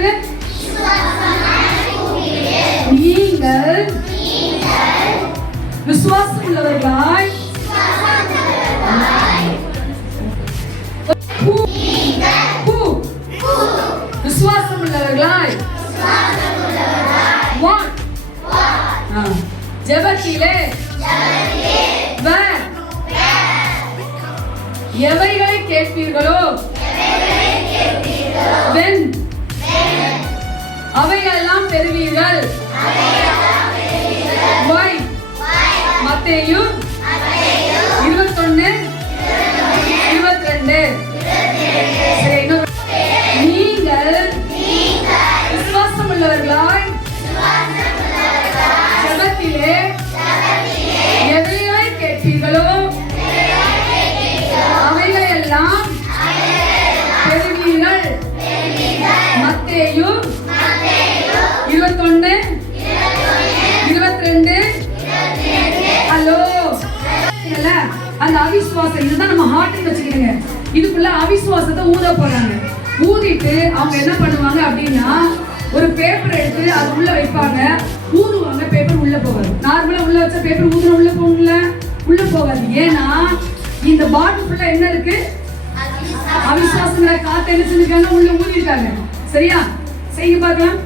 சொல்லுங்க. நீங்கள் விசுவாசம் உள்ளவர்களாய் விசுவாசம் உள்ளவர்களாய் ஜெபத்திலே எவைகளை கேட்பீர்களோ அவைகளெல்லாம் பெறுவீர்கள். மத்தேயு 21:22. நீங்கள் விசுவாசம் உள்ளவர்களாய் ஜெபத்திலே எவைகளை கேட்பீர்களோ அவைகளெல்லாம் பெறுவீர்கள். மத்தேயு 21:22. ஹலோ, அந்த அவிசுவாசம் இதுதான் நம்ம ஹார்ட் வச்சுக்கிறீங்க. இதுக்குள்ள அவிசுவாசத்தை ஊத போறாங்க. ஊதிட்டு அவங்க என்ன பண்ணுவாங்க அப்படின்னா ஒரு பேப்பர் எடுத்து அது உள்ள வைப்பாங்க, ஊதுவாங்க, பேப்பர் உள்ள போகாது. நார்மலா உள்ள வச்ச பேப்பர் ஊதுற உள்ள போகல, உள்ள போகாது. ஏன்னா இந்த பாட்டில் ஃபுல்லா என்ன இருக்கு? அவிசுவாசங்கள காத்து என்ன செஞ்சிருக்காங்க? உள்ள ஊதிட்டாங்க. சரியா? செய்ய பார்க்கலாம்.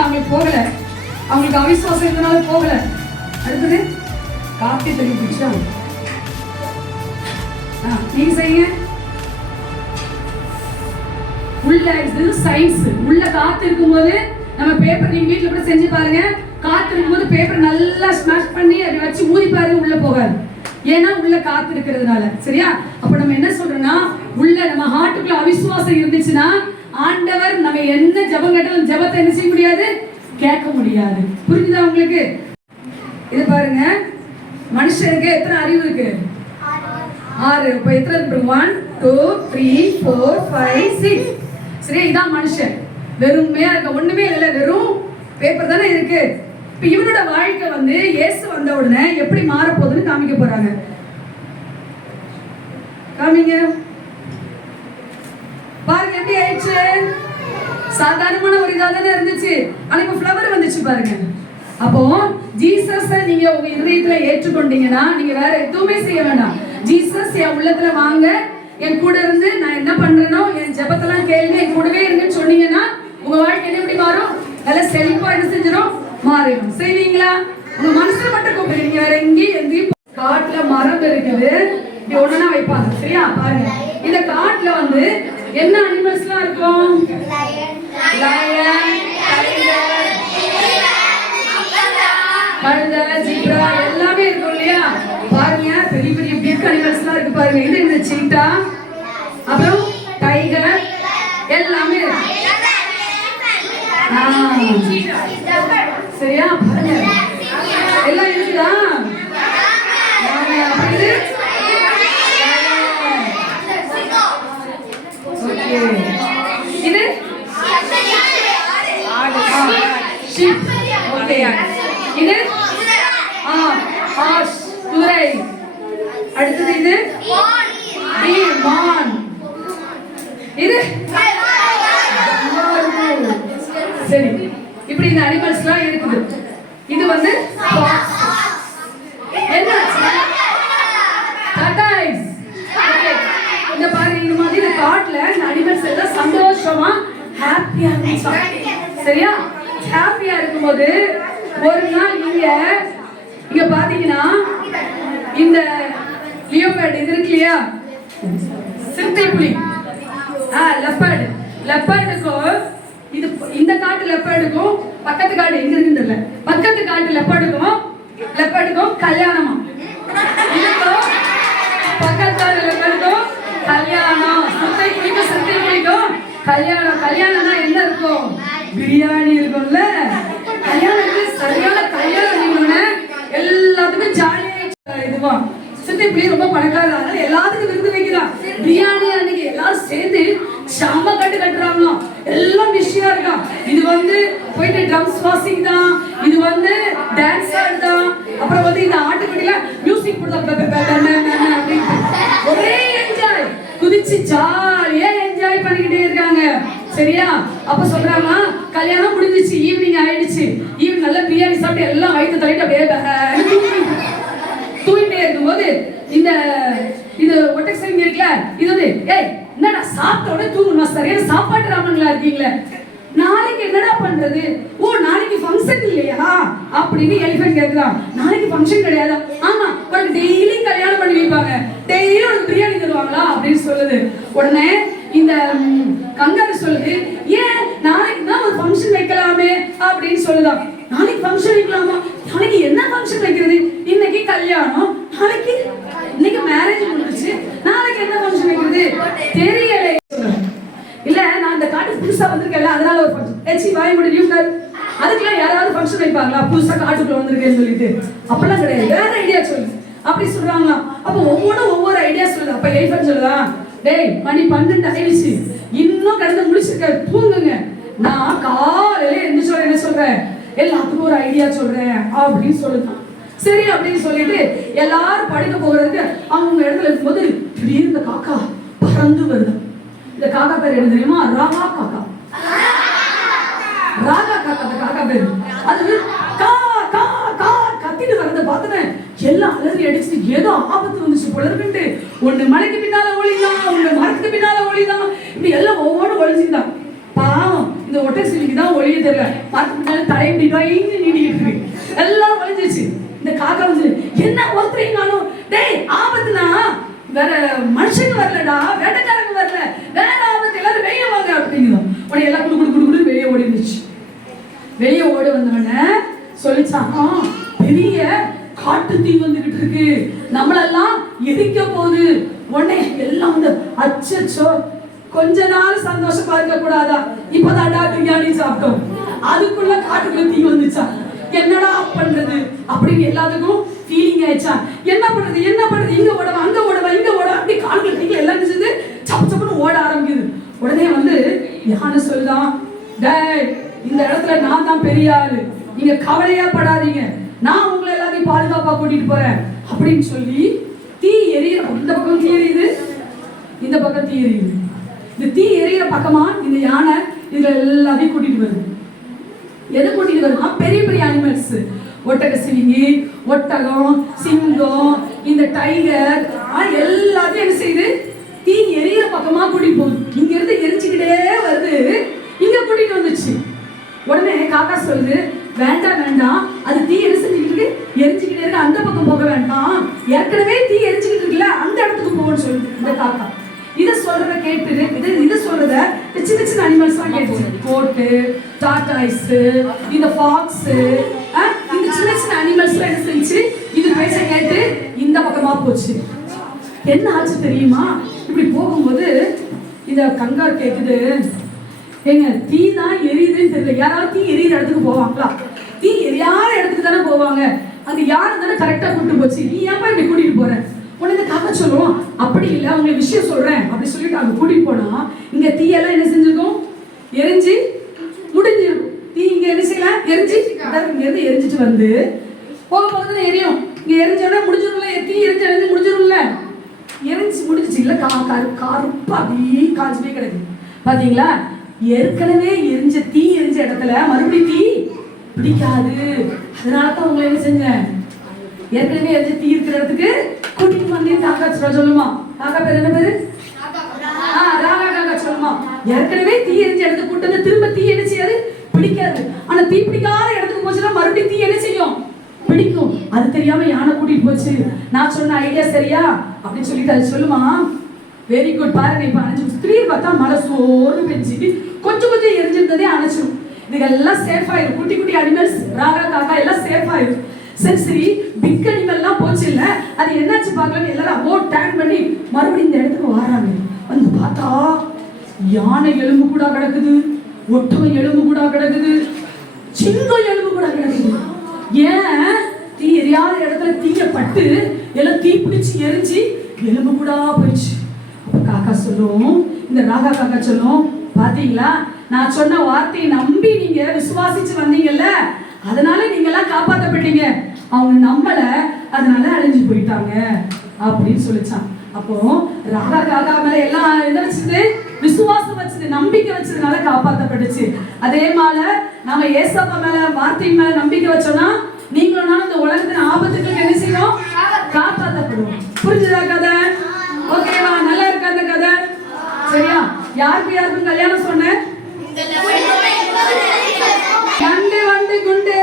அவங்களுக்கு போகல, அவங்களுக்கு அவிசுவாசம் இருந்தனால போகல. அடுத்தது காப்பி தண்ணி பிடிச்சா நீங்க செய்யுங்க. உள்ள இது சயின்ஸ். உள்ள காத்து இருக்கும்போது நம்ம பேப்பர் நீங்க வீட்டுல கூட செஞ்சு பாருங்க. காத்து இருக்கும்போது பேப்பர் நல்லா ஸ்மாஷ் பண்ணி அதை வச்சு ஊதி பாருங்க, உள்ள போகாது. ஏன்னா உள்ள காத்து இருக்கிறதுனால. சரியா? அப்ப நம்ம என்ன சொல்றோம்னா உள்ள நம்ம ஹார்ட்டுக்குள்ள அவிசுவாசம் இருந்துச்சுன்னா ஆண்டவர் நம்ம என்ன ஜெபம் கேட்டாலும் ஜெபத்தை என்ன செய்ய முடியாது? கேட்க முடியாது. புரிஞ்சுதா உங்களுக்கு? இது பாருங்க, மனுஷனுக்கு எத்தனை அறிவு இருக்கு? 6. இப்ப எத்தனை இருக்கு? 1 2 3 4 5 6. சரியா? இதான் மனுஷன். வெறுமையா இருக்க, ஒண்ணுமே இல்ல, வெறும் பேப்பர் தானே இருக்கு. இப்ப இவனோட வாழ்க்கை வந்து இயேசு வந்த உடனே எப்படி மாற போகுதுன்னு காமிக்க போறாங்க. காமிங்க. பாருங்க எப்படி ஆயிடுச்சு. சாதாரணமான ஒரு இதா தானே இருந்துச்சு, ஆனா இப்ப ஃப்ளவர் வந்துச்சு பாருங்க. அப்போ ஜீசஸ நீங்க உங்க இதயத்துல ஏற்றுக்கொண்டீங்கன்னா நீங்க வேற எதுவுமே செய்ய வேண்டாம். ஜீசஸ் என் உள்ளத்துல வாங்க, என் கூட இருந்து நான் என்ன பண்றேனோ என் ஜெபத்தெல்லாம் கேளுங்க, என் கூடவே இருங்கன்னு சொன்னீங்கன்னா உங்க வாழ்க்கை என்ன எப்படி மாறும்? நல்ல செழிப்பா என்ன செஞ்சிடும்? மாறிடும். செய்வீங்களா? உங்க மனசுல மட்டும் கூப்பிடுங்க, வேற எங்கேயும். காட்டுல மரம் இருக்குது, இப்படி ஒண்ணுனா வைப்பாங்க. சரியா? பாருங்க, இந்த காட்டுல வந்து என்ன அனிமல்ஸ்லாம் இருக்கும்? லயன், டைகர், கழுதை, ஜீப்ரா எல்லாமே இருக்கும் இல்லையா? பாருங்க, பெரிய பெரிய பிக் அனிமல்ஸ்லாம் இருக்கு பாருங்க. இது இந்த சீட்டா, அப்புறம் டைகர் எல்லாமே இருக்கு. சரியா? பாருங்க எல்லாம் இருக்குதா? இது இது குதிரை. அடுத்தது இது மான். இது சரி, இப்படி இந்த அனிமல்ஸ்லாம் இருக்குது. இது வந்து என்ன? டாடாய்ஸ். இந்த பாருங்க, இந்த மாதிரி இந்த காட்டுல இந்த அனிமல்ஸ் எல்லாம் சந்தோஷமா ஹாப்பியா இருந்துச்சு. சரியா? ஹாப்பியா இருக்கும்போது ஒரு நாள் இங்க பாத்தீங்கன்னா இந்த லியோபேர்ட் இது இருக்கு இல்லையா, சிறுத்தை புலி, லெப்பர்டுக்கும் இது இந்த காட்டு லெப்பர்டுக்கும் பக்கத்து காடு எங்க இருக்குன்னு தெரியல, பக்கத்து காட்டு லெப்பர்டுக்கும் கல்யாணமா, இதுக்கும் பக்கத்து காடு லெப்பர்டுக்கும் கல்யாணம், சிறுத்தை புலிக்கும் கல்யாணம்னா என்ன இருக்கும்? பிரியாணி இருக்கும்ல. கல்யாணத்துக்கு சரியான கல்யாணம் எல்லாத்துக்கும் ஜாலியா இதுவா. சிறுத்தை புலி ரொம்ப பணக்காரங்க, எல்லாத்துக்கும் விருந்து வைக்கிறான். பிரியாணி அன்னைக்கு எல்லாரும் சேர்ந்து செம்ம கட்டுறாங்களாம். எல்லாம் விஷயம் இருக்கா. இது வந்து போயிட்டு ட்ரம்ஸ் வாசிங் தான், இது வந்து டான்ஸ் ஆடுதான். அப்புறம் வந்து இந்த ஆட்டுக்குட்டில மியூசிக் போடுதான். ஒரே என்ஜாய், குதிச்சு ஜாலியா என்ஜாய் பண்ணிக்கிட்டே இருக்காங்க. சரியா? அப்ப சொல்றாங்க கல்யாணம் முடிஞ்சிச்சு, ஈவினிங் ஆயிடுச்சு. ஈவினிங் நல்லா பிரியாணி சாப்பிட்டு எல்லாம் வயிற்று தள்ளிட்டு அப்படியே தூங்கிட்டே இருக்கும்போது இந்த இது ஒட்டக்ஸிங் இருக்குல்ல, இது வந்து ஏய் என்னடா சாப்பிட்ட உடனே தூங்கணும், சரியான சாப்பாட்டு ராமங்களா இருக்கீங்களே, நாளைக்கு என்னடா பண்றது? ஓ நாளைக்கு ஃபங்க்ஷன் இல்லையா அப்படின்னு எலிஃபென்ட் கேக்குறான். நாளைக்கு ஃபங்க்ஷன் கிடையாது. ஆமா, உனக்கு டெய்லி கல்யாணம் பண்ணி வைப்பாங்க, டெய்லி உனக்கு பிரியாணி தருவாங்களா அப்படின்னு சொல்லுது. உடனே இந்த கங்காரு சொல்லுது, ஏன் நாளைக்கு தான் ஒரு ஃபங்க்ஷன் வைக்கலாமே அப்படின்னு சொல்லுதான். நாளைக்கு ஃபங்க்ஷன் வைக்கலாமா? நாளைக்கு என்ன ஃபங்க்ஷன் வைக்கிறது? இன்னைக்கு கல்யாணம், நாளைக்கு இன்னைக்கு மேரேஜ் முடிஞ்சிச்சு, நாளைக்கு என்ன ஃபங்க்ஷன் வைக்கிறது தெரியல. இல்ல நான் இந்த காட்டுக்கு புதுசா வந்திருக்கேன்ல, அதனால ஒரு ஃபங்க்ஷன். ஏச்சி வாய் முடியும் சார், அதுக்கெல்லாம் யாராவது ஃபங்க்ஷன் வைப்பாங்களா புதுசா காட்டுக்குள்ள வந்திருக்கேன்னு சொல்லிட்டு? அப்பெல்லாம் கிடையாது, வேற ஐடியா சொல்லு அப்படி சொல்றாங்களா. அப்ப ஒவ்வொரு ஐடியா சொல்லுது. அப்ப எலிஃபென்ட் சொல்லுதா, டேய் மணி 12 ஆயிடுச்சு, இன்னும் கடந்து முடிச்சிருக்க, தூங்குங்க, நான் காலையில எந்திரிச்சோட என்ன சொல்றேன், எல்லாத்துக்கும் ஒரு ஐடியா சொல்றேன் அப்படின்னு சொல்லுதான். சரி அப்படின்னு சொல்லிட்டு எல்லாரும் படுக்க போகிறதுக்கு அவங்க இடத்துல இருக்கும்போது திடீர்னு இந்த காக்கா பறந்து வருது. இந்த காக்கா பேர் என்ன தெரியுமா? ராகா காக்கா. ராகா காக்கா, அந்த காக்கா பேரு. அது கா கா கா கத்திட்டு வரத பார்த்தேன், எல்லாம் அலறி அடிச்சு ஏதோ ஆபத்து வந்துச்சு போல இருக்குன்ட்டு ஒண்ணு மலைக்கு பின்னால ஒளிதான், ஒண்ணு மரத்துக்கு பின்னால ஒளிதான், இப்படி எல்லாம் ஒவ்வொன்றும் ஒளிஞ்சுதான். பாவம் இந்த ஒட்டசிலிக்கு தான் ஒளிய தெரியல, மரத்துக்கு பின்னால தலையை நீடிக்கிட்டு இருக்கு, எல்லாம் ஒளிஞ்சிச்சு. இந்த காக்கா வந்து என்ன ஒருத்தரையும், டேய் ஆபத்துனா வேற மனுஷங்க வரலடா, வேட்டைக்காரங்க வரல, வேற ஆபத்து, எல்லாரும் வெளியே வாங்க அப்படிங்கிறோம். உடனே எல்லாம் குடு குடு குடு வெளியே ஓடி இருந்துச்சு. வெளியே ஓடி வந்தவன சொல்லிச்சான், பெரிய காட்டு தீ வந்துகிட்டு இருக்கு, நம்மளெல்லாம் எரிக்க போகுது. உடனே எல்லாம் வந்து அச்சச்சோ, கொஞ்ச நாள் சந்தோஷமா இருக்க கூடாதா, இப்பதான்டா பிரியாணி சாப்பிட்டோம், அதுக்குள்ள காட்டுக்குள்ள தீ வந்துச்சா, என்னடா பண்றது அப்படின்னு எல்லாத்துக்கும் ஃபீலிங் ஆயிடுச்சா. என்ன பண்றது என்ன பண்றது, இங்க ஓடவா அங்க ஓடவா இங்க ஓடவா, அப்படி கால்கள் தீங்க எல்லாம் செஞ்சு சப்பு சப்புன்னு ஓட ஆரம்பிக்குது. உடனே வந்து யானை சொல்லுதான், டேய் இந்த இடத்துல நான் தான் பெரிய ஆளு, நீங்க கவலையா படாதீங்க, நான் உங்களை எல்லாத்தையும் பாதுகாப்பா கூட்டிட்டு போறேன் அப்படின்னு சொல்லி தீ எரியுற, இந்த பக்கம் தீ எரியுது, இந்த பக்கம் தீ எரியுது. இந்த தீ எரியுற பக்கமா இந்த யானை இதுல எல்லாத்தையும் கூட்டிட்டு வருது. எதை கூட்டிட்டு வருதுன்னா பெரிய பெரிய அனிமல்ஸ், ஒட்டக சிவிங்கி, ஒட்டகம், சிங்கம், இந்த டைகர் எல்லாத்தையும் என்ன செய்யுது, தீ எரியுற பக்கமா கூட்டிட்டு போகுது. இங்க இருந்து எரிஞ்சுக்கிட்டே வருது, இங்க கூட்டிட்டு வந்துச்சு. உடனே காக்கா சொல்லுது, வேண்டாம் வேண்டாம், அது தீ என்ன செஞ்சுக்கிட்டு இருக்கு, எரிஞ்சுக்கிட்டே இருக்கு, அந்த பக்கம் போக வேண்டாம், ஏற்கனவே தீ எரிஞ்சுக்கிட்டு இருக்குல்ல அந்த இடத்துக்கு போகணும்னு சொல்லுது இந்த காக்கா. இதை சொல்றத கேட்டு இதை சொல்றத சின்ன சின்ன அனிமல்ஸ் எல்லாம் கேட்டுச்சு. கோட்டு, டாடாய்ஸ், இந்த ஃபாக்ஸ், இந்த சின்ன சின்ன அனிமல்ஸ் எல்லாம் என்ன செஞ்சு இது பேச கேட்டு இந்த பக்கமா போச்சு. என்ன ஆச்சு தெரியுமா? இப்படி போகும்போது இந்த கங்கார் கேக்குது, ஏங்க தீ தான் எரியுதுன்னு தெரியல, யாராவது தீ எரியுற இடத்துக்கு போவாங்களா? தீ எரியாத இடத்துக்கு தானே போவாங்க, அங்க யாரு தானே கரெக்டா கூட்டு போச்சு, நீ ஏன்பா இப்படி கூட்டிட்டு போற? உடனே காக்கா சொல்லுவோம், அப்படி இல்லை உங்களுக்கு விஷயம் சொல்றேன் அப்படி சொல்லிட்டு அங்க கூட்டிட்டு போனா இங்க தீயெல்லாம் என்ன செஞ்சிருக்கும், எரிஞ்சு முடிஞ்சிருக்கும். தீ இங்க என்ன செய்யலாம், எரிஞ்சு இங்க இருந்து எரிஞ்சிட்டு வந்து போக போகிறது எரியும், இங்க எரிஞ்சோட முடிஞ்சிரும்ல, தீ எரிஞ்சு முடிஞ்சிரும்ல, எரிஞ்சு முடிஞ்சிச்சு இல்ல, கருப்பா அப்படியே காஞ்சுமே கிடக்கு. பாத்தீங்களா, ஏற்கனவே எரிஞ்ச தீ எரிஞ்ச இடத்துல மறுபடியும் தீ பிடிக்காது, அதனாலதான் உங்களை என்ன செஞ்சேன், ஏற்கனவே எரிஞ்ச தீ இருக்கிற இடத்துக்கு கூட்டிட்டு வந்து காக்கா சொல்லுமா. காக்கா பேர் என்ன பேரு? ராகா காக்கா சொல்லுமா. ஏற்கனவே தீ எரிஞ்ச இடத்துக்கு கூட்டு வந்து திரும்ப தீ என்ன செய்யாது, பிடிக்காது. ஆனா தீ பிடிக்காத இடத்துக்கு போச்சுன்னா மறுபடியும் தீ என்ன செய்யும், பிடிக்கும். அது தெரியாம யானை கூட்டிட்டு போச்சு. நான் சொன்ன ஐடியா சரியா அப்படின்னு சொல்லிட்டு அது சொல்லுமா. Very good. பாருங்க, இப்ப அணைச்சு திடீர்னு பார்த்தா மழை சோர்னு பெஞ்சு கொஞ்சம் கொஞ்சம் எரிஞ்சிருந்ததே அணைச்சிடும். இதுக்கெல்லாம் சேஃப் ஆயிடும், குட்டி குட்டி அனிமல்ஸ் ராகா காக்கா எல்லாம் சேஃப் ஆயிடும். சரி சரி, பிக் அனிமல்லாம் போச்சு இல்ல, அது என்னாச்சு பார்க்கலாம். எல்லாரும் அபோட் டேன் பண்ணி மறுபடியும் இந்த இடத்துக்கு வராங்க. வந்து பார்த்தா யானை எலும்பு கூட கிடக்குது, ஒட்டகம் எலும்பு கூட கிடக்குது, சிங்கம் எலும்பு கூட கிடக்குது. ஏன் தீ எரியாத இடத்துல தீய பட்டு எல்லாம் தீ பிடிச்சு எரிஞ்சு எலும்பு கூட போயிடுச்சு. அப்ப காக்கா சொல்லும், இந்த ராகா காக்கா சொல்லும், பாத்தீங்களா நான் சொன்ன வார்த்தையை நம்பி நீங்க விசுவாசிச்சு வந்தீங்கல்ல, அதனால நீங்க எல்லாம் காப்பாற்றப்பட்டீங்க. அவங்க நம்மள அதனால அழிஞ்சு போயிட்டாங்க அப்படின்னு சொல்லிச்சான். அப்போ ராகா காகா மேல எல்லாம் என்ன வச்சது? விசுவாசம் வச்சது, நம்பிக்கை வச்சதுனால காப்பாற்றப்பட்டுச்சு. அதே மாதிரி நாம ஏசப்பா மேல வார்த்தையின் மேல நம்பிக்கை வச்சோம்னா நீங்களும் இந்த உலகத்தின் ஆபத்துக்கு என்ன செய்யும்? காப்பாற்றப்படுவோம். புரிஞ்சுதா கதை? ஓகேவா? நல்லா இருக்கா அந்த கதை? சரியா? யாருக்கு யாருக்கும் கல்யாணம் சொன்னேன்? வண்டு வண்டு குண்டு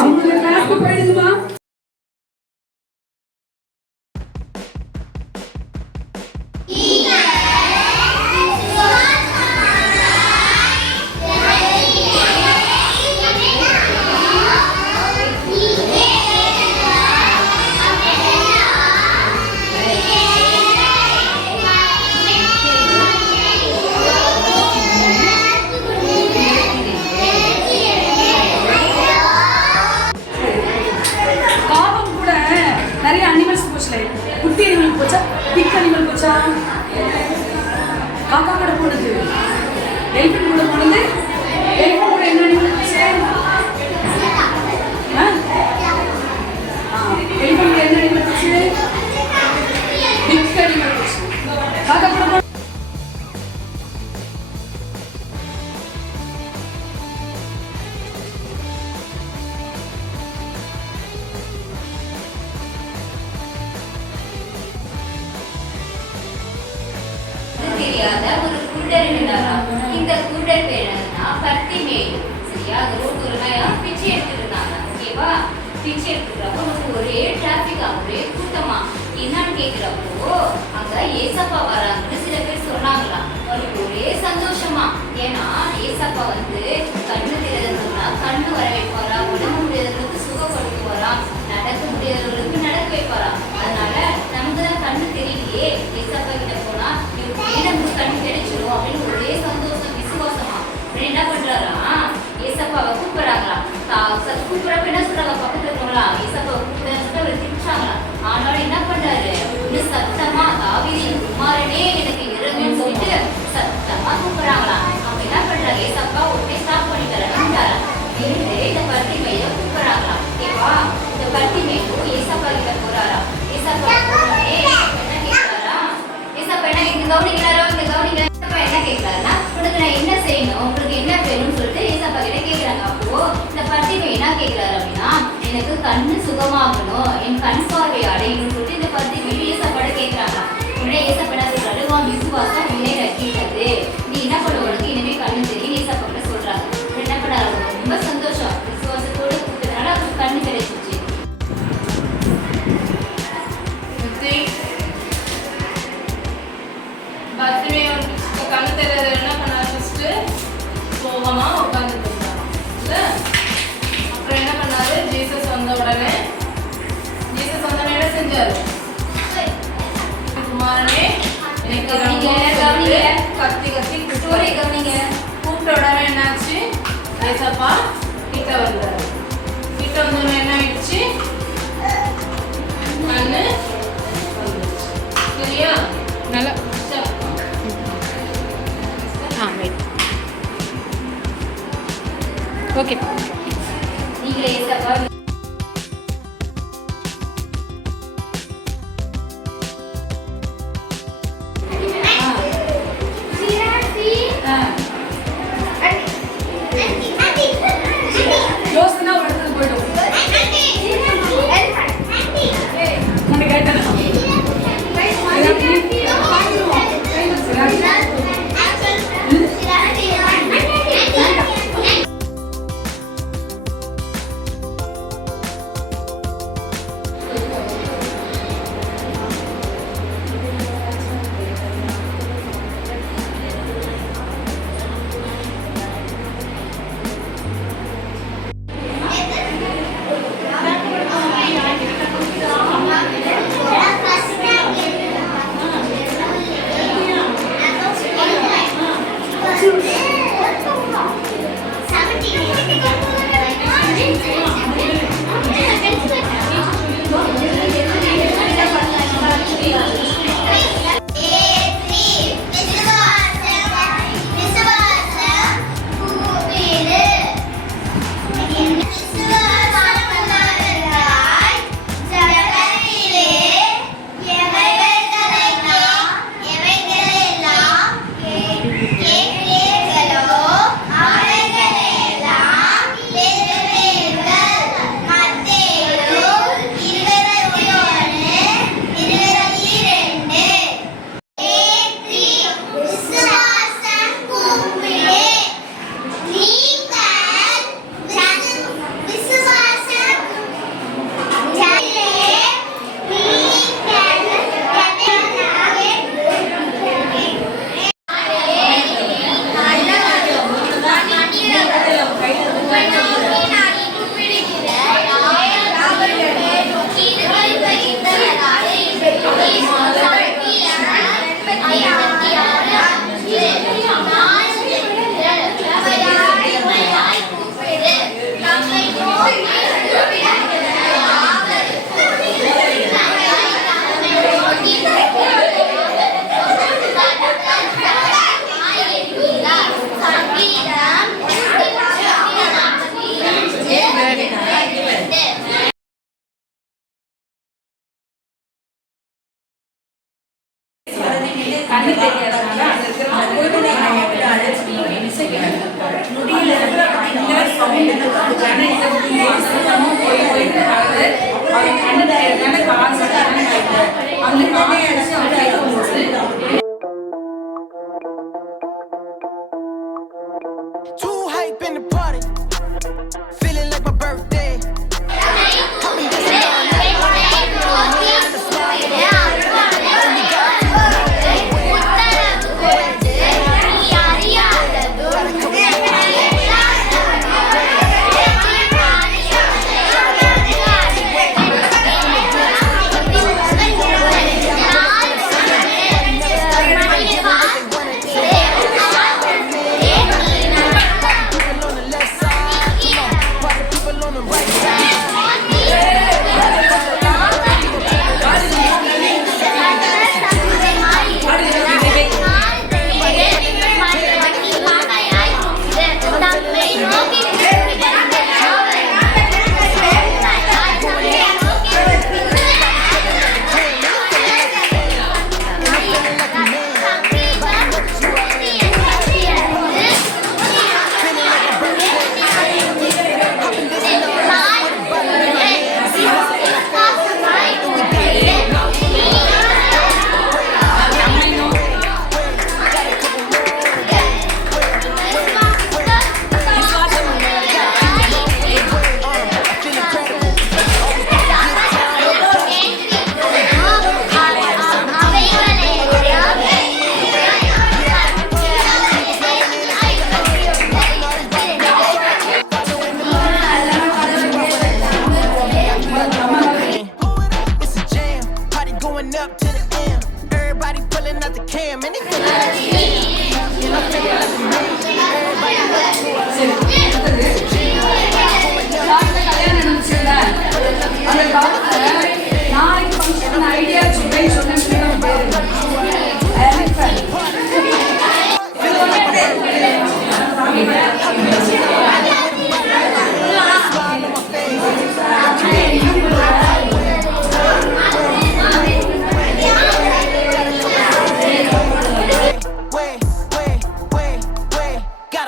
அவங்க கிளாஸ்க்கு போயிடுமா? நிறைய அனிமல்ஸ் போச்சுல, குட்டி அனிமல் போச்சா, பிக் அனிமல் போச்சா, காக்கா கூட போனது, எலிஃபண்ட் கூட போனது. எலிஃபண்ட் கூட என்ன அனிமல் போச்சு? எலிஃபண்ட் கூட என்ன அனிமல் போச்சு? பிக் அனிமல் போச்சு. காக்கா கூட போனது. தெரியாத ஒரு குருடர் இருந்தாராம். இந்த குருடர் பேருனா பர்த்திமேயு. சரியா? ரோட்டுலயா பிச்சை எடுத்துட்டு இருந்தாங்க. ஓகேவா? பிச்சை எடுத்துக்கிறப்போ ஒரே டிராபிக்கா, ஒரே கூட்டமா. என்னன்னு கேட்கிறப்போ அங்க ஏசப்பா வராங்கன்னு சில பேர் சொன்னாங்களாம். அவருக்கு ஒரே சந்தோஷமா. ஏன்னா ஏசப்பா கண்ணு தெரியாதவங்கன்னா கண்ணு வர வைப்பாரா, உடம்பு முடியாதவங்களுக்கு சுகப்படுத்துவாரா, நடக்க முடியாதவங்களுக்கு நடக்க வைப்பாரா. அதனால நமக்கு தான் கண்ணு தெரியலையே, ஏசப்பா கிட்ட போனா நமக்கு கண்ணு கிடைச்சிடும் அப்படின்னு ஒரே சந்தோஷம், விசுவாசமா. என்ன பண்றாரா? ஏசப்பாவை கூப்பிடுறாங்களாம். கூப்பிடுறப்ப என்ன சொல்றாங்க? பக்கத்துல இருக்கவங்களா ஏசப்பாவை கூப்பிடுறாங்க, அவர் திட்டாங்களாம். ஆனாலும் என்ன பண்றாரு? இன்னும் சத்தமா தாவீதின் குமாரனே எனக்கு இறங்குன்னு சொல்லிட்டு சத்தமா கூப்பிடுறாங்களாம். அவங்க என்ன பண்றாங்க? ஏசப்பா உடனே ஸ்டாப் பண்ணிட்டாரா? இந்த பர்த்திமேயை கூப்பிடுறாங்களாம். ஓகேவா? இந்த பர்த்திமேயும் ஏசப்பா கிட்ட போறாரா. ஏசப்பா போனே என்ன கேட்கிறாரா? ஏசப்பா என்ன கவனிக்கிறாரோ? இந்த கவனிக்கிற என்ன கேட்கிறாருன்னா, உனக்கு நான் என்ன செய்யணும், உங்களுக்கு என்ன வேணும்னு சொல்லிட்டு ஏசப்பா கிட்ட கேட்கிறாங்க. அப்போ இந்த பர்த்திமை என்ன கேட்கிறாரு அப்படின்னா, எனக்கு கண்ணு சுகமாகணும், என் கண் பார்வை அடையணும்னு சொல்லிட்டு இந்த பர்த்திமையும் ஏசப்பாட கேட்கிறாங்க. உடனே ஏசப்பா என்ன சொல்றாரு? உன் விசுவாசம் உன்னை ரட்சித்தது, நீ என்ன பண்ண, உனக்கு இனிமே கண்ணு தெரியும் ஏசப்பா கிட்ட சொல்றாங்க. என்ன பண்ணாரு? ரொம்ப சந்தோஷம், விசுவாசத்தோடு கூப்பிட்டதுனால அவருக்கு கண்ணு கிடைச்சிச்சு. கண்ணு தெரியாத என்ன பண்ணாரு? ஃபர்ஸ்ட் சோகமா உட்காந்துட்டு இருந்தாங்க. அப்புறம் என்ன பண்ணாரு? ஜீசஸ் வந்த உடனே என்ன செஞ்சாரு? குமாரனே கத்தி கூப்பிட்ட உடனே என்னாச்சு? ஏசப்பா கிட்ட வந்தாரு. கிட்ட வந்தோடனே என்ன ஆயிடுச்சு? கண்ணு வந்துருச்சு. சரியா? நல்லா ஓகே. நீங்களே ஏசப்பா யோசனை ஒரு இடத்துக்கு போயிடும்.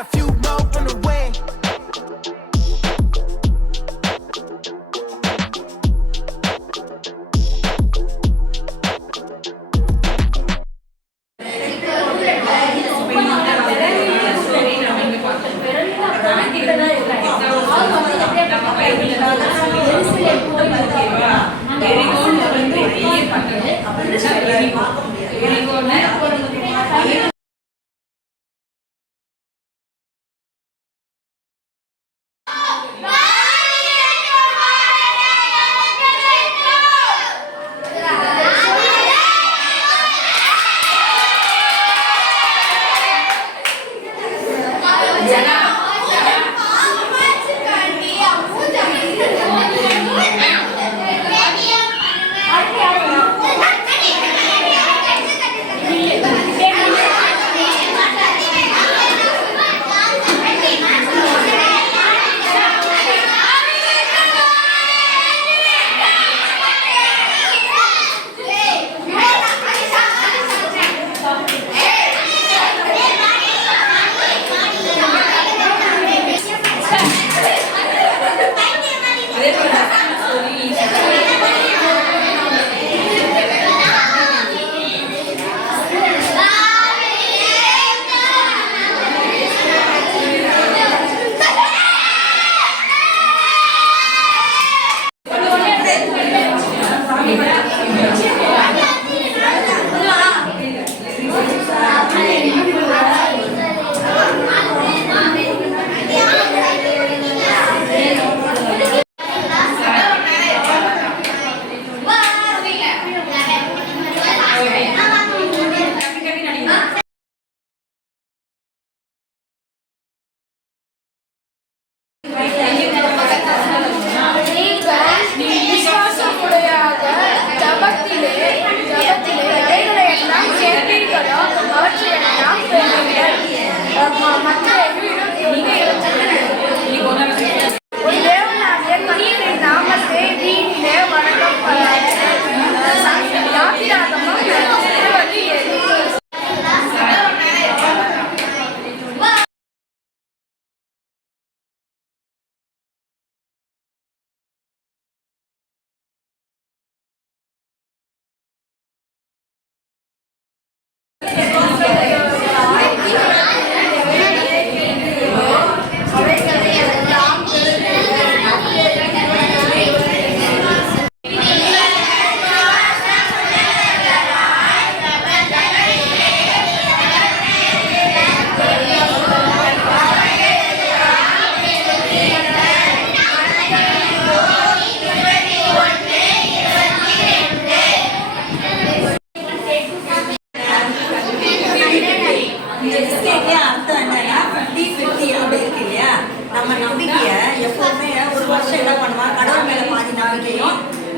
a few more on the way.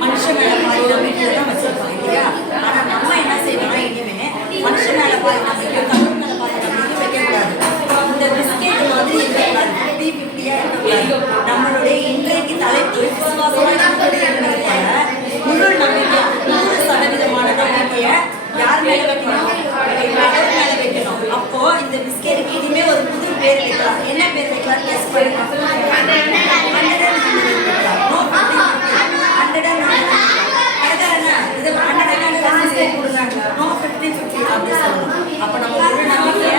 மனுஷன் மேல பாதி நம்பிக்கை தான் வச்சிருப்பாங்க இல்லையா? ஆனா நம்ம என்ன செய்யணும்னா இனிமே மனுஷன் மேல பாதி நம்பிக்கை, கடவுள் மேல பாதி நம்பிக்கை வைக்கக்கூடாது. இந்த பிஸ்கெட் மாதிரி இருக்கக்கூடாது, 50-50-ஆ இருக்கக்கூடாது. நம்மளுடைய இன்றைக்கு தலைப்பு விசுவாசமா நம்மளுடைய முழு நம்பிக்கை, 100% நம்பிக்கையை யார் மேல வைக்கணும்? கடவுள் மேல வைக்கணும். அப்போ இந்த பிஸ்கெட்டுக்கு இனிமே ஒரு புது பேர் வைக்கலாம். என்ன பேர் வைக்கலாம்? கெஸ் பண்ணுங்க. அப்ப நம்ம முழு நம்பிக்கைய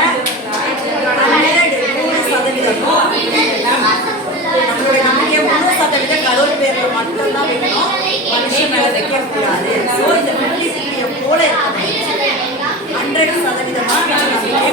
100% நம்மளுடைய நம்பிக்கையை 100% கடவுள் பேர்ல மட்டும்தான் வைக்கணும், மனுஷன் மேல வைக்கக்கூடாது. ஸோ இந்த 50-50 போல இருக்கணும், 100% நம்பிக்கையை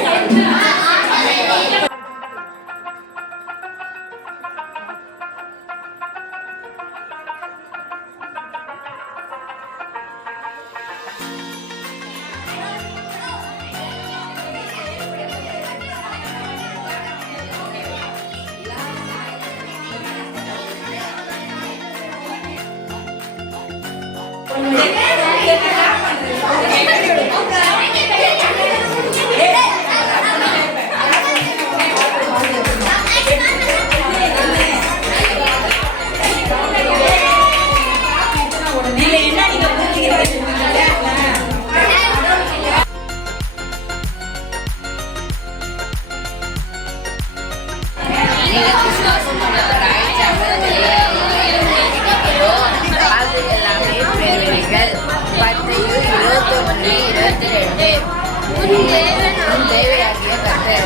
விசுவாசம் உள்ளவராய் ஜெபத்திலே அது எல்லாமே பெறுவீர்கள். 10, 21, 22 உன் தேவையாகிய கர்த்தரை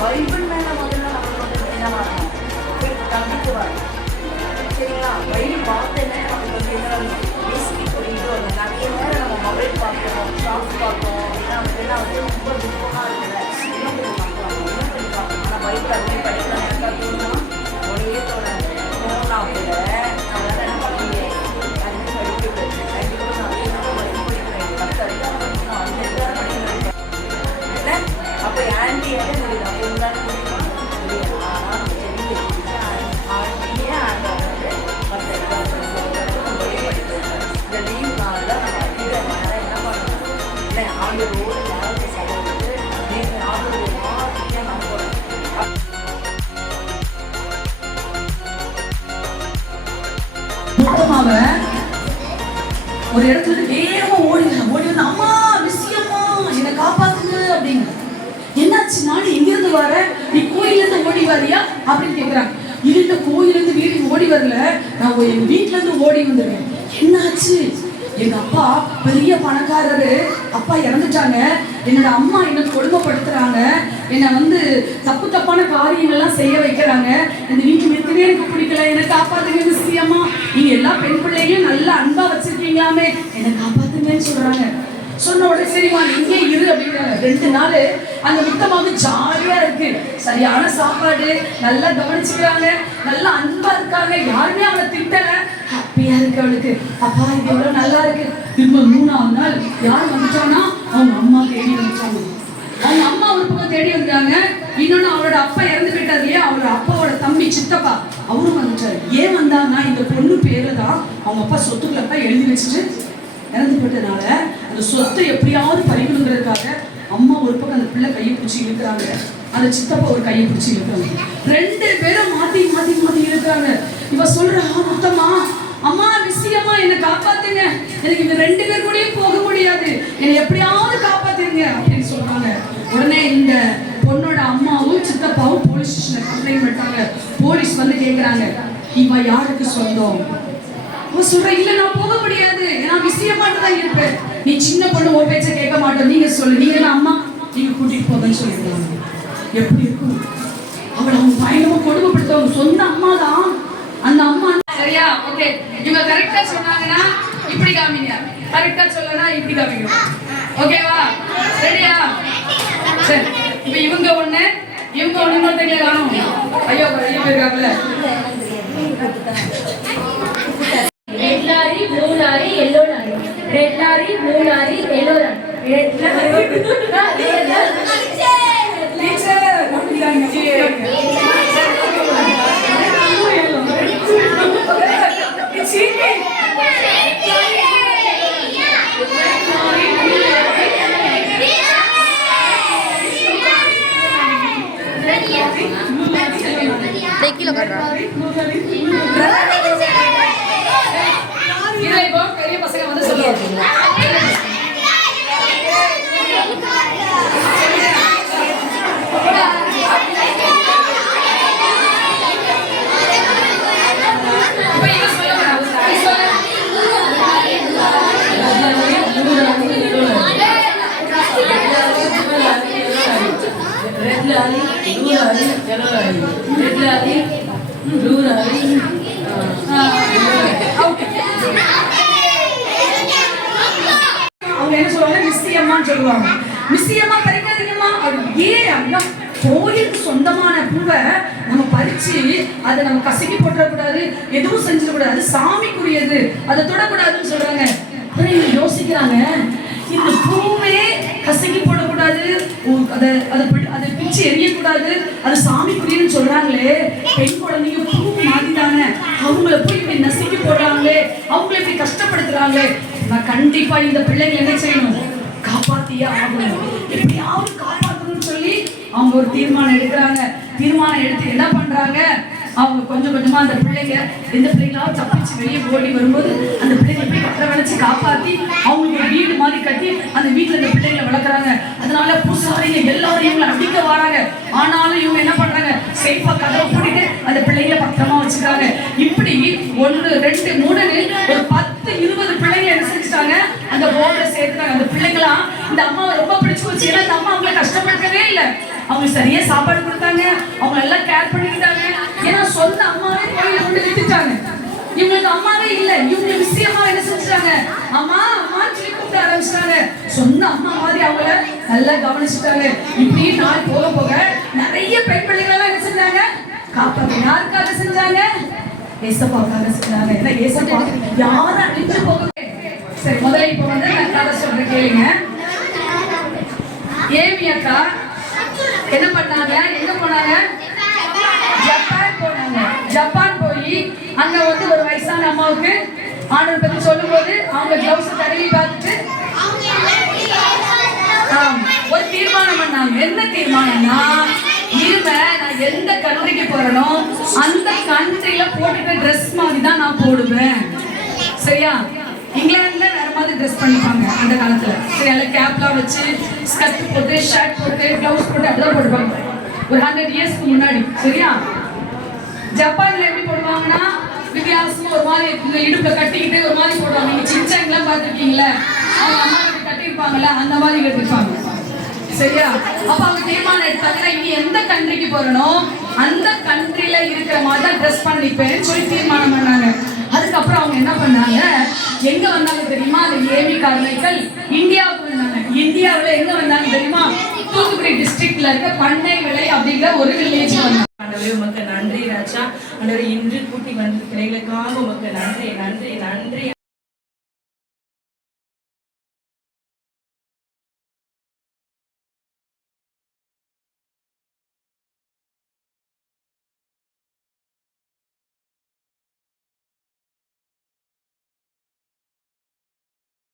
பைபிள் மேல முதல்ல நமக்கு வந்து என்ன வரணும், நம்பிக்கை வரணும். சரிங்களா? பைபிள் பார்த்தேன்னா நமக்கு வந்து என்ன வரணும், பேசிக் ஒரு இது வரணும். நிறைய நேரம் நம்ம மொபைல் பார்க்கணும், ஷாப்ஸ் பார்க்கணும் அப்படின்னா அதெல்லாம் வந்து ரொம்ப துக்கமாக இருக்குல்ல. இன்னும் கொஞ்சம் பார்க்கலாம், இன்னும் கொஞ்சம் பார்க்கணும். ஆனால் பைபிள் அதுமாதிரி படிக்கலாம் யாருக்கா தோணுமா? ஒரே தோணாது. தோணா கூட நம்மளால என்ன பண்ண முடியாது, அதுக்கு படிக்கிறது கண்டிப்பாக நிறைய நேரம் படிக்கிறேன் 10 அதிகாரம் படிக்கணும், 5 அதிகாரம் படிக்கிறேன். அப்போ ஆன்டி மொத்தமாக ஒரு இடத்துல வேகமா ஓடி வந்து அம்மா விஷயமா என்னை காப்பாத்துங்க அப்படின்னு. என்னாச்சு, நானும் எங்கிருந்து வர, நீ கோயில இருந்து ஓடி வரியா அப்படின்னு கேக்குறாங்க. இல்ல கோயில இருந்து வீட்டுக்கு ஓடி வரல, நான் எங்க வீட்டுல இருந்து ஓடி வந்துருக்கேன். என்னாச்சு? எங்க அப்பா பெரிய பணக்காரரு, அப்பா இறந்துட்டாங்க. என்னோட அம்மா என்ன கொடுமைப்படுத்துறாங்க, என்னை வந்து தப்பான காரியங்கள்லாம் செய்ய வைக்கிறாங்க. இந்த வீட்டுக்கு இருக்கவே எனக்கு பிடிக்கல, என்னை காப்பாத்துங்க விஷயமா. நீங்க எல்லா பெண் பிள்ளையும் நல்லா அன்பா வச்சிருக்கீங்களாமே, என்னை காப்பாத்துங்கன்னு சொல்றாங்க. சொன்ன உடனே சரிம்மா இங்கே இரு அப்படிங்கிறாங்க. 2 நாள் அந்த முத்தமாக ஜாலியா இருக்கு, சரியான சாப்பாடு, நல்லா கவனிச்சுக்கிறாங்க, நல்லா அன்பா இருக்காங்க, யாருமே அவளை திட்டல, ஹாப்பியா இருக்கு அவளுக்கு. அப்பா இது எவ்வளவு நல்லா இருக்கு. திரும்ப 3ஆவது நாள் யார் வந்துட்டாங்கன்னா அவங்க அம்மா தேடி வந்துட்டாங்க. அவங்க அம்மா ஒரு பக்கம் தேடி வந்தாங்க, இன்னொன்னு அவளோட அப்பா இறந்து போயிட்டாரு இல்லையா, அவளோட அப்பாவோட தம்பி சித்தப்பா அவரும் வந்துட்டாரு. ஏன் வந்தாங்கன்னா இந்த பொண்ணு பேரு தான் அவங்க அப்பா சொத்துக்களப்பா எழுதி வச்சுட்டு இறந்து போட்டதுனால அந்த சொத்தை எப்படியாவது பறிக்கணுங்கிறதுக்காக அம்மா ஒரு பக்கம் அந்த பிள்ளை கையை பிடிச்சி இழுக்கிறாங்க, அந்த சித்தப்பா ஒரு கையை பிடிச்சி இழுக்கிறாங்க. 2 பேரும் மாத்தி மாத்தி மாத்தி இழுக்கிறாங்க. இவ சொல்றா, முத்தம்மா அம்மா விஷயமா என்னை காப்பாத்துங்க, எனக்கு இந்த 2 பேர் கூடயும் போக முடியாது, என்னை எப்படியாவது காப்பாத்துங்க அப்படின்னு சொல்றாங்க. உடனே இந்த பொண்ணோட அம்மாவும் சித்தப்பாவும் போலீஸ் ஸ்டேஷன்ல கம்ப்ளைண்ட் பண்ணிட்டாங்க. போலீஸ் வந்து கேக்குறாங்க, இவ யாருக்கு சொந்தம்? சொல்ற, இல்ல நான் போக முடியாது, நான் விஷயமாட்டு தான் இருப்பேன், நீ சின்ன பொண்ணு ஓ பேச்ச கேட்க மாட்டோம், நீங்க சொல்லு, நீங்க அம்மா நீங்க கூட்டிட்டு போங்கன்னு சொல்லிடுறாங்க. எப்படி இருக்கும்? அவளை அவங்க பயங்கரமா கொடுமைப்படுத்துவாங்க. சொந்த அம்மா தான் அந்த அம்மா. சரியா? ஓகே, இவங்க கரெக்டா சொன்னாங்கன்னா இப்படி காமிங்க, கரெக்டா சொல்லனா இப்படி காமிங்க. ஓகேவா? ரெடியா? சரி, இப்ப இவங்க ஒண்ணு இன்னொருத்தங்களே காணும். ஐயோ போயிருக்காங்கல்ல. Red lorry, blue lorry, yellow lorry. Red lorry, blue lorry, yellow lorry. Red lorry, kilo கட்டுறோம். இதை இப்போ பெரிய பசங்க வந்து சொல்லுவாங்க. அவங்க என்ன சொல்லுவாங்க, மிஸ்ஸியம்மான்னு சொல்லுவாங்க. மிஸ்ஸியம்மா பறிக்காதீங்கம்மா. அது ஏன் அப்படின்னா கோயிலுக்கு சொந்தமான பூவை நம்ம பறிச்சு அதை நம்ம கசக்கி போட்டுறக்கூடாது, எதுவும் செஞ்சிடக்கூடாது, அது சாமிக்குரியது, அதை தொடக்கூடாதுன்னு சொல்றாங்க. யோசிக்கிற நினைச்சிட்டாங்க இந்த பூவே கசக்கி போடக்கூடாது, அதை பிச்சு எரியக்கூடாது, அது சாமிக்குரியன்னு சொல்றாங்களே, பெண் குழந்தைங்க பூ மாதிரிதானே, அவங்கள போய் இப்படி நசுக்கி போடுறாங்களே, அவங்கள இப்படி கஷ்டப்படுத்துறாங்களே, நான் கண்டிப்பா இந்த பிள்ளைங்களை என்ன செய்யணும், காப்பாத்தியே ஆகணும், எப்படியாவது காப்பாற்றணும்னு சொல்லி அவங்க ஒரு தீர்மானம் எடுக்கிறாங்க. தீர்மானம் எடுத்து என்ன பண்றாங்க, அவங்க கொஞ்சம் கொஞ்சமா அந்த பிள்ளைங்க எந்த பிள்ளைங்களாவது தப்பிச்சு வெளியே ஓடி வரும்போது அந்த பிள்ளைங்க போய் கட்டை வளைச்சு காப்பாத்தி அவங்களுக்கு ஒரு வீடு மாதிரி கட்டி அந்த வீட்டுல இந்த பிள்ளைங்களை வளர்க்குறாங்க. அதனால பூசாரிங்க எல்லாரும் இவங்களை அடிக்க வராங்க. ஆனாலும் இவங்க என்ன பண்றாங்க, சேஃபா கதவை பூட்டிட்டு அந்த பிள்ளைங்களை பத்திரமா வச்சுக்கிறாங்க. இப்படி 1 2 3 ஒரு 10 20 பிள்ளைங்க என்ன செஞ்சுட்டாங்க, அந்த போர்டை சேர்த்துட்டாங்க. அந்த பிள்ளைங்களாம் இந்த அம்மாவை ரொம்ப பிடிச்சு போச்சு. ஏன்னா இந்த அம்மா அவங்களை கஷ்டப்படுத்தவே இல்லை, அவங்க சரியா சாப்பாடு கொடுத்தாங்க, அவங்க எல்லாம் கேர் பண்ணிக்கிட்டாங்க. ஏன்னா சொந்த அம்மாவே கோயில கொண்டு விட்டுட்டாங்க, இவங்களுக்கு அம்மாவே இல்லை, இவங்க விஷயமா என்ன செஞ்சுட்டாங்க, அம்மா அம்மான்னு சொல்லி கூப்பிட ஆரம்பிச்சிட்டாங்க. சொந்த அம்மா மாதிரி அவங்கள நல்லா கவனிச்சுட்டாங்க. இப்படி நாள் போக போக நிறைய பெண் பிள்ளைகள் என்ன செஞ்சாங்க, காப்பாற்ற. யாருக்காக செஞ்சாங்க, ஏசப்பாவுக்காக செஞ்சாங்க. ஏன்னா ஏசப்பா யாரும் அழிஞ்சு போக. சரி, முதல்ல இப்ப வந்து நான் கதை சொல்றேன் கேளுங்க. ஏமி அக்கா என்ன பண்ணாங்க, எங்க போனாங்க, ஜப்பான் போனாங்க. ஜப்பான் போய் அங்க வந்து ஒரு வயசான அம்மாவுக்கு ஆண்டவர் பத்தி சொல்லும் போது அவங்க கிளவுஸ் தடவி பார்த்துட்டு ஒரு தீர்மானம் பண்ணாங்க. என்ன தீர்மானம்னா, இனிமே நான் எந்த கண்ட்ரிக்கு போறேனோ அந்த கண்ட்ரில போட்டுக்கிற ட்ரெஸ் மாதிரி தான் நான் போடுவேன். சரியா, இங்கிலாந்துல வேற மாதிரி ட்ரெஸ் பண்ணிப்பாங்க அந்த காலத்துல. சரி, அதில் கேப்லாம் வச்சு ஸ்கர்ட் போட்டு ஷர்ட் போட்டு ப்ளவுஸ் போட்டு அப்படிதான் போடுவாங்க ஒரு 100 இயர்ஸ்க்கு முன்னாடி. சரியா, ஜப்பான்ல எப்படி போடுவாங்கன்னா வித்தியாசமா ஒரு மாதிரி இந்த இடுப்புல கட்டிக்கிட்டு ஒரு மாதிரி போடுவாங்க. நீங்க சின்சாங்கெல்லாம் பார்த்துருக்கீங்களா, அவங்க அம்மா கிட்ட கட்டியிருப்பாங்கல்ல, அந்த மாதிரி கட்டிருப்பாங்க. சரியா, அப்ப அவங்க தீர்மானம் எடுத்தாங்கன்னா இனி எந்த கண்ட்ரிக்கு போறனோ அந்த கண்ட்ரில இருக்கிற மாதிரி தான் ட்ரெஸ் பண்ணிப்பேன்னு சொல்லி தீர்மானம் பண்ணாங்க. அதுக்கப்புறம் அவங்க என்ன பண்ணாங்க, எங்க வந்தாங்க தெரியுமா, அந்த ஏமி கார்மைக்கல் இந்தியாவுக்கு வந்தாங்க. இந்தியாவில் எங்க வந்தாங்க தெரியுமா, தூத்துக்குடி டிஸ்ட்ரிக்ட்ல இருக்க பண்ணை விளை அப்படிங்கிற ஒரு வில்லேஜ் வந்தாங்க. ஆண்டவரே உமக்கு நன்றி ராஜா. ஆண்டவரே இன்று கூட்டி வந்த பிள்ளைகளுக்காக உமக்கு நன்றி நன்றி நன்றி.